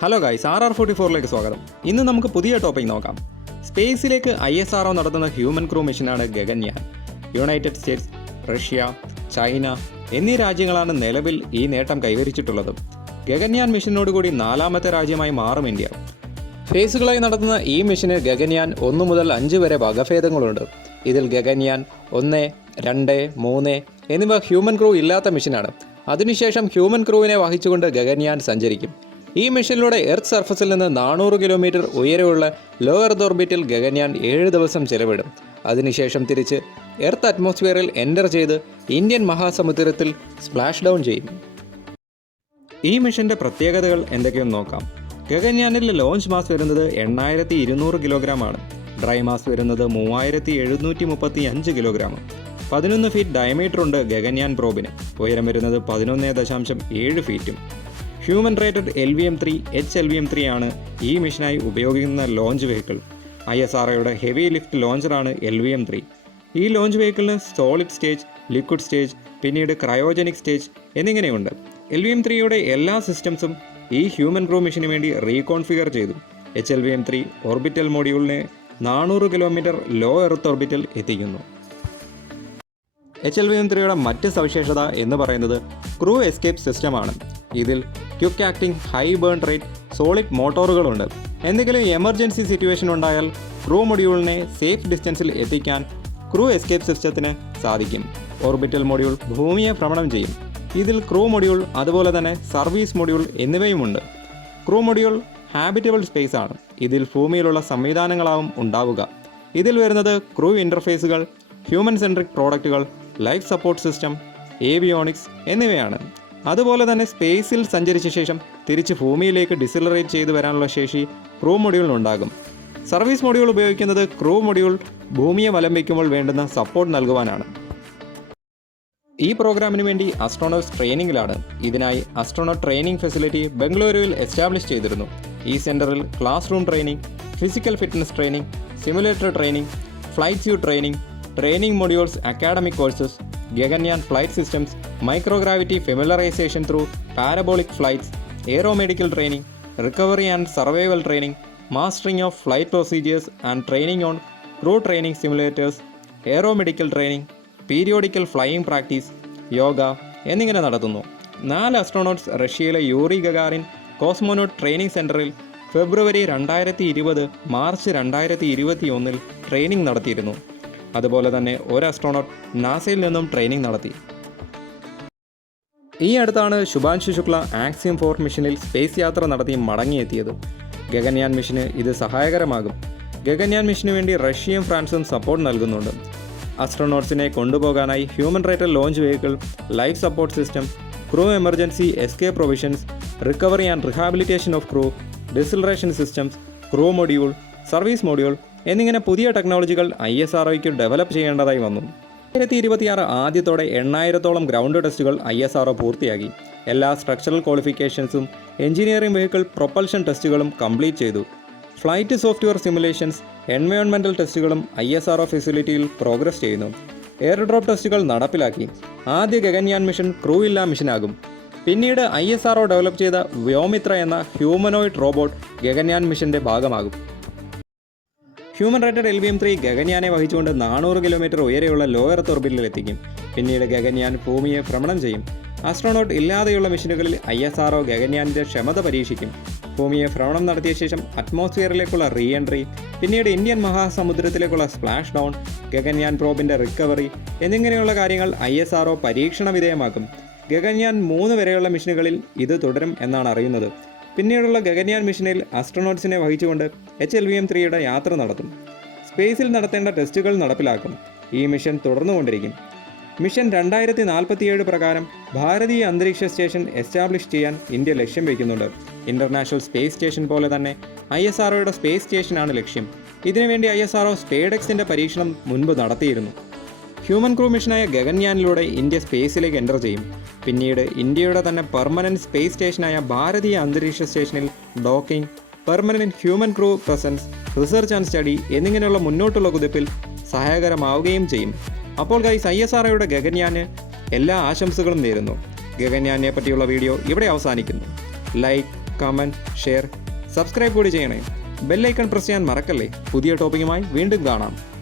Hello guys, RR44ലേക്ക് സ്വാഗതം. ഇന്ന് നമുക്ക് പുതിയ ടോപ്പിക് നോക്കാം. സ്പേസിലേക്ക് ISRO നടത്തുന്ന ഹ്യൂമൻ ക്രൂ മിഷനാണ് Gaganyaan. United States, Russia, China എന്നീ രാജ്യങ്ങളാണ് നിലവിൽ ഈ നേട്ടം കൈവരിച്ചിട്ടുള്ളത്. ഗഗൻയാൻ മിഷനോടുകൂടി 4ാമത്തെ രാജ്യമായി മാറും ഇന്ത്യ. ഫേസുകളായി നടത്തുന്ന ഈ മിഷന് ഗഗൻയാൻ 1 മുതൽ 5 വരെ വകഭേദങ്ങളുണ്ട്. ഇതിൽ ഗഗൻയാൻ 1, 2, 3 എന്നിവ ഹ്യൂമൻ ക്രൂ ഇല്ലാത്ത മിഷനാണ്. അതിനുശേഷം ഹ്യൂമൻ ക്രൂവിനെ വഹിച്ചുകൊണ്ട് ഗഗൻയാൻ സഞ്ചരിക്കും. ഈ മിഷനിലൂടെ എർത്ത് സർഫസിൽ നിന്ന് 400 കിലോമീറ്റർ ഉയരമുള്ള ലോ എർത്ത് ഓർബിറ്റിൽ ഗഗൻയാൻ 7 ദിവസം ചെലവിടും. അതിനുശേഷം തിരിച്ച് എർത്ത് അറ്റ്മോസ്ഫിയറിൽ എൻ്റർ ചെയ്ത് ഇന്ത്യൻ മഹാസമുദ്രത്തിൽ സ്പ്ലാഷ് ഡൗൺ ചെയ്യും. ഈ മിഷൻ്റെ പ്രത്യേകതകൾ എന്തൊക്കെയെന്ന് നോക്കാം. ഗഗൻയാനിൽ ലോഞ്ച് മാസ് വരുന്നത് 8200 കിലോഗ്രാം ആണ്. ഡ്രൈ മാസ് വരുന്നത് 3735 കിലോഗ്രാം. 11 ഫീറ്റ് ഡയമീറ്റർ ഉണ്ട് ഗഗൻയാൻ പ്രോബിന്. ഉയരം വരുന്നത് 11.7 ഫീറ്റും. ഹ്യൂമൻ റേറ്റഡ് LVM-3 HLVM-3 ആണ് ഈ മിഷനായി ഉപയോഗിക്കുന്ന ലോഞ്ച് വെഹിക്കിൾ. ISROയുടെ ഹെവി ലിഫ്റ്റ് ലോഞ്ചറാണ് LVM-3. ഈ ലോഞ്ച് വെഹിക്കിളിന് സോളിഡ് സ്റ്റേജ്, ലിക്വിഡ് സ്റ്റേജ്, പിന്നീട് ക്രയോജനിക് സ്റ്റേജ് എന്നിങ്ങനെയുണ്ട്. LVM-3യുടെ എല്ലാ സിസ്റ്റംസും ഈ ഹ്യൂമൻ ക്രൂ മിഷന് വേണ്ടി റീകോൺഫിഗർ ചെയ്തു. HLVM-3 ഓർബിറ്റൽ മോഡ്യൂളിനെ 400 കിലോമീറ്റർ ലോ എർത്ത് ഓർബിറ്റൽ എത്തിക്കുന്നു. HLVM-3യുടെ മറ്റ് സവിശേഷത എന്ന് പറയുന്നത് ക്രൂ എസ്കേപ്പ് സിസ്റ്റമാണ്. ഇതിൽ quick acting, high burn rate, solid മോട്ടോറുകളുണ്ട്. എന്തെങ്കിലും എമർജൻസി സിറ്റുവേഷൻ ഉണ്ടായാൽ ക്രൂ മൊഡ്യൂളിനെ സേഫ് ഡിസ്റ്റൻസിൽ എത്തിക്കാൻ ക്രൂ എസ്കേപ്പ് സിസ്റ്റത്തിന് സാധിക്കും. ഓർബിറ്റൽ മൊഡ്യൂൾ ഭൂമിയെ ഭ്രമണം ചെയ്യും. ഇതിൽ ക്രൂ മൊഡ്യൂൾ അതുപോലെ തന്നെ സർവീസ് മൊഡ്യൂൾ എന്നിവയുമുണ്ട്. ക്രൂ മൊഡ്യൂൾ ഹാബിറ്റബിൾ സ്പേസ് ആണ്. ഇതിൽ ഭൂമിയിലുള്ള സംവിധാനങ്ങളാവും ഉണ്ടാവുക. ഇതിൽ വരുന്നത് ക്രൂ ഇൻ്റർഫേസുകൾ, ഹ്യൂമൻ സെൻട്രിക് പ്രോഡക്റ്റുകൾ, ലൈഫ് സപ്പോർട്ട് സിസ്റ്റം, ഏവിയോണിക്സ് എന്നിവയാണ്. അതുപോലെ തന്നെ സ്പേസിൽ സഞ്ചരിച്ച ശേഷം തിരിച്ച് ഭൂമിയിലേക്ക് ഡിസിലറേറ്റ് ചെയ്തു വരാനുള്ള ശേഷി ക്രൂ മൊഡ്യൂളിനുണ്ടാകും. സർവീസ് മൊഡ്യൂൾ ഉപയോഗിക്കുന്നത് ക്രൂ മൊഡ്യൂൾ ഭൂമിയെ വലംവയ്ക്കുമ്പോൾ വേണ്ടുന്ന സപ്പോർട്ട് നൽകുവാനാണ്. ഈ പ്രോഗ്രാമിന് വേണ്ടി അസ്ട്രോണോട്ട്സ് ട്രെയിനിങ്ങിലാണ്. ഇതിനായി അസ്ട്രോണോട്ട് ട്രെയിനിങ് ഫെസിലിറ്റി ബംഗളൂരുവിൽ എസ്റ്റാബ്ലിഷ് ചെയ്തിരുന്നു. ഈ സെൻറ്ററിൽ classroom training, physical fitness training, simulator training, flight suit training, training modules, academic courses, Gaganyaan flight systems, microgravity familiarisation through parabolic flights, aeromedical training, recovery and survival training, mastering of flight procedures and training on crew training simulators, aeromedical training, periodical flying practice, yoga എന്നിങ്ങനെ നടത്തുന്നു. 4 അസ്ട്രോണോട്ട്സ് റഷ്യയിലെ Yuri Gagarin cosmonaut training സെൻറ്ററിൽ ഫെബ്രുവരി 2020, March 2021 training നടത്തിയിരുന്നു. അതുപോലെ തന്നെ ഒരു അസ്ട്രോണോട്ട് നാസയിൽ നിന്നും training നടത്തി. ഈ അടുത്താണ് ശുഭാൻശു ശുക്ല ആക്സിയം 4 മിഷനിൽ സ്പേസ് യാത്ര നടത്തി മടങ്ങിയെത്തിയത്. ഗഗൻയാൻ മിഷന് ഇത് സഹായകരമാകും. ഗഗൻയാൻ മിഷന് വേണ്ടി റഷ്യയും ഫ്രാൻസും സപ്പോർട്ട് നൽകുന്നുണ്ട്. അസ്ട്രോനോട്ട്സിനെ കൊണ്ടുപോകാനായി human rated launch vehicle, life support system, crew emergency escape provisions, recovery and rehabilitation of crew, deceleration systems, crew module, service module എന്നിങ്ങനെ പുതിയ ടെക്നോളജികൾ ISROയ്ക്ക് ഡെവലപ്പ് ചെയ്യേണ്ടതായി വന്നു. 2026 ആദ്യത്തോടെ 8000-ഓളം ഗ്രൗണ്ട് ടെസ്റ്റുകൾ ISRO പൂർത്തിയാക്കി. എല്ലാ സ്ട്രക്ചറൽ ക്വാളിഫിക്കേഷൻസും എഞ്ചിനീയറിംഗ് വെഹിക്കിൾ പ്രൊപ്പൽഷൻ ടെസ്റ്റുകളും കംപ്ലീറ്റ് ചെയ്തു. ഫ്ലൈറ്റ് സോഫ്റ്റ്വെയർ സിമുലേഷൻസ്, എൻവയോൺമെൻറ്റൽ ടെസ്റ്റുകളും ISRO ഫെസിലിറ്റിയിൽ പ്രോഗ്രസ് ചെയ്യുന്നു. എയർ ഡ്രോപ്പ് ടെസ്റ്റുകൾ നടപ്പിലാക്കി. ആദ്യ ഗഗൻയാൻ മിഷൻ ക്രൂ ഇല്ലാ മിഷനാകും. പിന്നീട് ISRO ഡെവലപ്പ് ചെയ്ത വ്യോമിത്ര എന്ന ഹ്യൂമനോയിഡ് റോബോട്ട് ഗഗൻയാൻ മിഷൻ്റെ ഭാഗമാകും. ഹ്യൂമൻ റേറ്റഡ് LVM-3 ഗഗൻയാനെ വഹിച്ചുകൊണ്ട് 400 കിലോമീറ്റർ ഉയരെയുള്ള ലോ എർത്ത് ഓർബിറ്റിൽ എത്തിക്കും. പിന്നീട് ഗഗൻയാൻ ഭൂമിയെ ഭ്രമണം ചെയ്യും. ആസ്ട്രോണോട്ട് ഇല്ലാതെയുള്ള മിഷനുകളിൽ ISRO ഗഗൻയാനിൻ്റെ ക്ഷമത പരീക്ഷിക്കും. ഭൂമിയെ ഭ്രമണം നടത്തിയ ശേഷം അറ്റ്മോസ്ഫിയറിലേക്കുള്ള റീ എൻട്രി, പിന്നീട് ഇന്ത്യൻ മഹാസമുദ്രത്തിലേക്കുള്ള സ്പ്ലാഷ് ഡൗൺ, ഗഗൻയാൻ പ്രോബിൻ്റെ റിക്കവറി എന്നിങ്ങനെയുള്ള കാര്യങ്ങൾ ISRO പരീക്ഷണ വിധേയമാക്കും. ഗഗൻയാൻ 3 വരെയുള്ള മിഷനുകളിൽ ഇത് തുടരും എന്നാണ് അറിയുന്നത്. പിന്നീടുള്ള ഗഗൻയാൻ മിഷനിൽ അസ്ട്രോനോട്ട്സിനെ വഹിച്ചുകൊണ്ട് HLVM-3യുടെ യാത്ര നടത്തും. സ്പേസിൽ നടത്തേണ്ട ടെസ്റ്റുകൾ നടപ്പിലാക്കും. ഈ മിഷൻ തുടർന്നുകൊണ്ടിരിക്കും. മിഷൻ 2047 പ്രകാരം ഭാരതീയ അന്തരീക്ഷ സ്റ്റേഷൻ എസ്റ്റാബ്ലിഷ് ചെയ്യാൻ ഇന്ത്യ ലക്ഷ്യം വയ്ക്കുന്നുണ്ട്. ഇൻ്റർനാഷണൽ സ്പേസ് സ്റ്റേഷൻ പോലെ തന്നെ ISROയുടെ സ്പേസ് സ്റ്റേഷനാണ് ലക്ഷ്യം. ഇതിനുവേണ്ടി ISRO സ്പേഡെക്സിൻ്റെ പരീക്ഷണം മുൻപ് നടത്തിയിരുന്നു. ഹ്യൂമൻ ക്രൂ മിഷനായ ഗഗൻയാനിലൂടെ ഇന്ത്യ സ്പേസിലേക്ക് എൻ്റർ ചെയ്യും. പിന്നീട് ഇന്ത്യയുടെ തന്നെ പെർമനൻറ്റ് സ്പേസ് സ്റ്റേഷനായ ഭാരതീയ അന്തരീക്ഷ സ്റ്റേഷനിൽ docking, permanent human crew presence, research and study എന്നിങ്ങനെയുള്ള മുന്നോട്ടുള്ള കുതിപ്പിൽ സഹായകരമാവുകയും ചെയ്യും. അപ്പോൾ ഗൈസ്, ISROയുടെ ഗഗൻയാന് എല്ലാ ആശംസകളും നേരുന്നു. ഗഗൻയാനെ പറ്റിയുള്ള വീഡിയോ ഇവിടെ അവസാനിക്കുന്നു. ലൈക്ക്, കമൻറ്റ്, ഷെയർ, സബ്സ്ക്രൈബ് കൂടി ചെയ്യണേ. ബെല്ലൈക്കൺ പ്രസ് ചെയ്യാൻ മറക്കല്ലേ. പുതിയ ടോപ്പിക്കുമായി വീണ്ടും കാണാം.